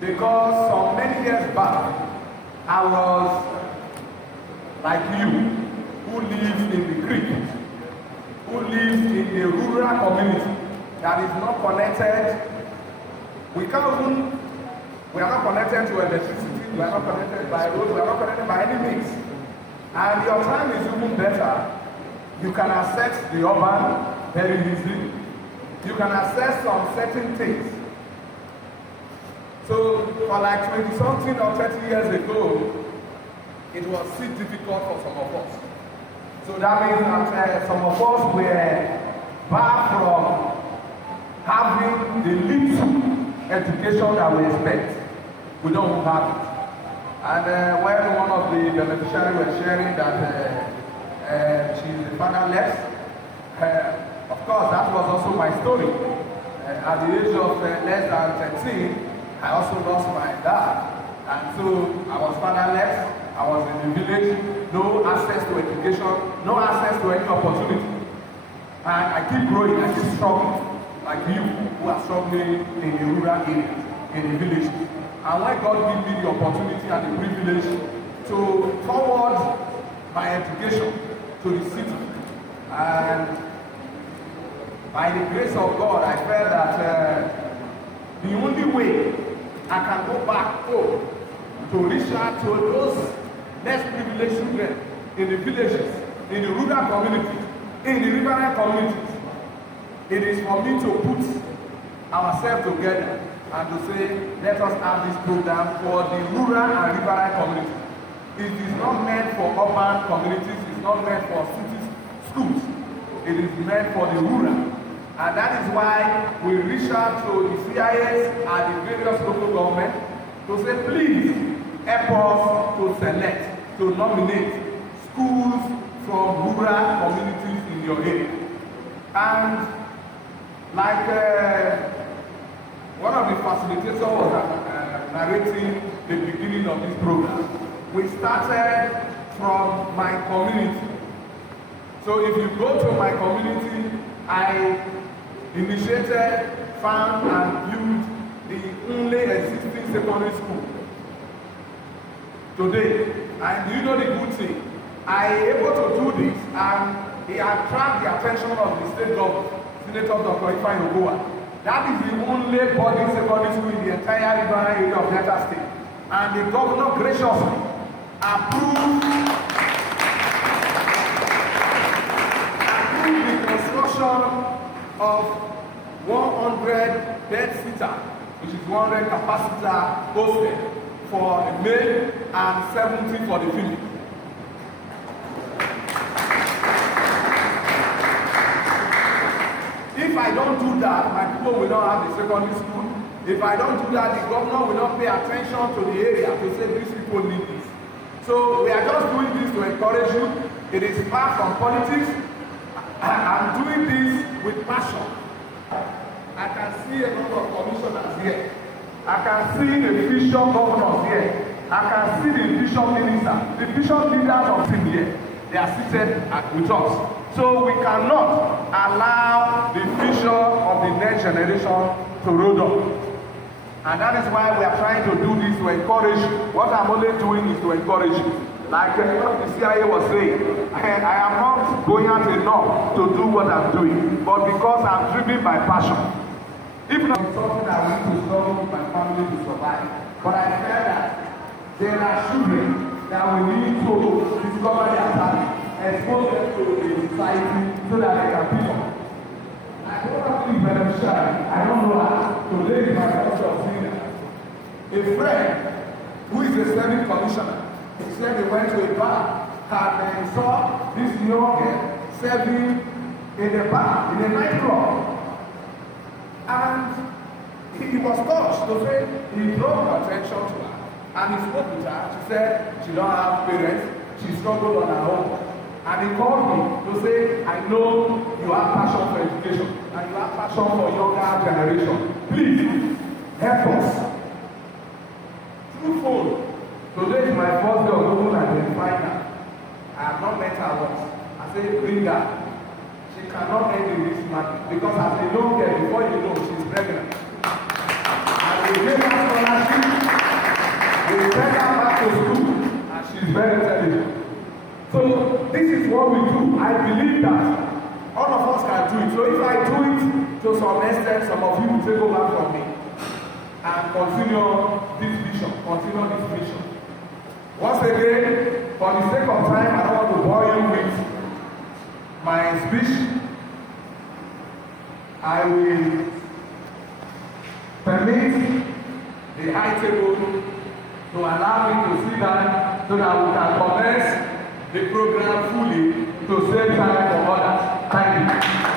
Because some many years back, I was like you, who lives in the creek, who lives in a rural community that is not connected. We are not connected to electricity, we are not connected by roads, we are not connected by any means. And your time is even better. You can access the urban very easily. You can access some certain things. So for like 20-something or 30 years ago, it was still difficult for some of us. So that means that some of us were far from having the little education that we expect. We don't have it. And when one of the beneficiaries was sharing that she's fatherless, of course that was also my story. At the age of less than 13, I also lost my dad. And so I was fatherless. I was in the village, no access to education, no access to any opportunity. And I keep growing, I keep struggling, like you who are struggling in the rural areas, in the village. And when God gave me the opportunity and the privilege to forward my education to the city, and by the grace of God, I felt that the only way I can go back home to reach out to those less privileged children in the villages, in the rural communities, in the riverine communities, it is for me to put ourselves together and to say, let us have this program for the rural and riverine communities. It is not meant for urban communities, it's not meant for cities, schools. It is meant for the rural. And that is why we reach out to the CIS and the various local governments to say, please help us to select, to nominate schools from rural communities in your area. And like one of the facilitators was narrating the beginning of this program, we started from my community. So if you go to my community, I initiated, found and built the only existing secondary school today. And you know the good thing, I able to do this and it attract the attention of the state government, Senator Dr. Ifeanyi Okowa. That is the only boarding secondary school in the entire riverine area of Delta State. And the governor graciously approved the construction of 100 bed sitter, which is 100 capacity hostel for the male and 70 for the female. If I don't do that, my people will not have the secondary school. If I don't do that, the governor will not pay attention to the area to say these people need this. So we are just doing this to encourage you. It is far from politics. I'm doing this with passion. I can see a number of commissioners here. I can see the vision governors here. I can see the vision minister, the vision leaders of team here. They are seated with us. So we cannot allow the vision of the next generation to roll up. And that is why we are trying to do this to encourage you. What I'm only doing is to encourage you. Like the CIA was saying, I am not going out enough to do what I'm doing, but because I'm driven by passion. If not, it's something that we need to struggle with my family to survive. But I feel that there are children that we need to discover their talent, expose them to the society so that they can pick up. I don't have to be beneficiary. I don't know how to lay my first of seeing a friend who is a serving commissioner. He said he went to a bar and saw this young girl serving in a bar, in a nightclub. And he was touched to say he drew attention to her. And he spoke with her. She said she don't have parents. She struggled on her own. And he called me to say, I know you have passion for education and you have passion for younger generation. Please help us. Through phone. Today is my first day of going and identifying her. I have not met her once. I say, bring her. She cannot end in this matter because as a young girl, before you know, she's pregnant. And we gave her scholarship. what we do. I believe that all of us can do it. So if I do it to some extent, some of you will take over from me and continue this vision. Continue this vision. Once again, for the sake of time, I don't want to bore you with my speech. I will permit the high table to allow me to sit down so that we can commence the program fully to save time for others. Thank you.